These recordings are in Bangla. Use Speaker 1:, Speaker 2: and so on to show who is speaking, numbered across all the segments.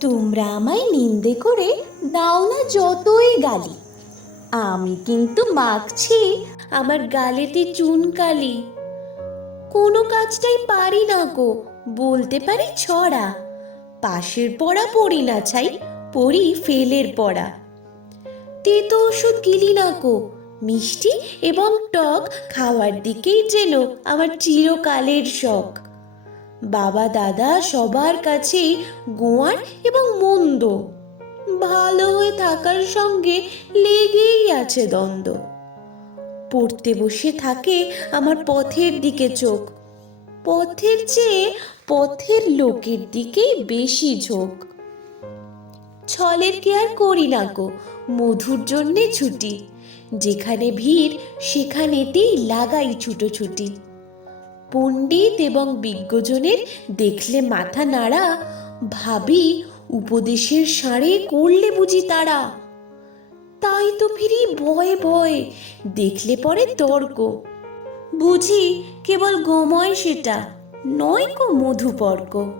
Speaker 1: তোমরা আমায় নিন্দে করে দাও না যতই গালি। আমি কিন্তু মাখছি আমার গালেতে চুনকালি কোনো কাজটাই পারি না গো, বলতে পারি ছড়া। পাশের পড়া পড়ি না ছাই, পড়ি ফেলের পড়া। তেতো ওষুধ গিলি না কো মিষ্টি এবং টক খাওয়ার দিকেই যেন আমার চিরকালের শখ। বাবা, দাদা সবার কাছেই গোয়ার এবং মন্দ। ভালো হয়ে থাকার সঙ্গে লেগেই আছে দ্বন্দ্ব। পড়তে বসে থাকে আমার পথের দিকে চোখ। পথের চেয়ে পথের লোকের দিকেই বেশি ঝোঁক। ছলের কে আর করি না গো? মধুর জন্যে ছুটি। যেখানে ভিড়, সেখানেতেই লাগাই ছুটোছুটি। পণ্ডিত এবং বিজ্ঞজনের দেখলে মাথা নাড়া, ভাবি উপদেশের সাড়ে করলে বুঝি তারা। তাই তো ফিরি ভয়ে ভয়ে, দেখলে পরে তর্ক। বুঝি কেবল গোময় সেটা, নয় কো মধুপর্ক।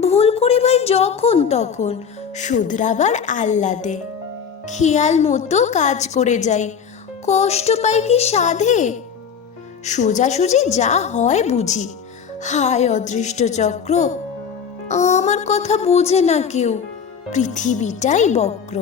Speaker 1: ভুল করি ভাই যখন তখন, শুধরাবার আহ্লাদে। খেয়াল মতো কাজ করে যাই, কষ্ট পাই কি সাধে? সোজাসুজি যা হয় বুঝি। হায় অদৃষ্ট চক্র আমার কথা বোঝে না কেউ। পৃথিবীটাই বক্র।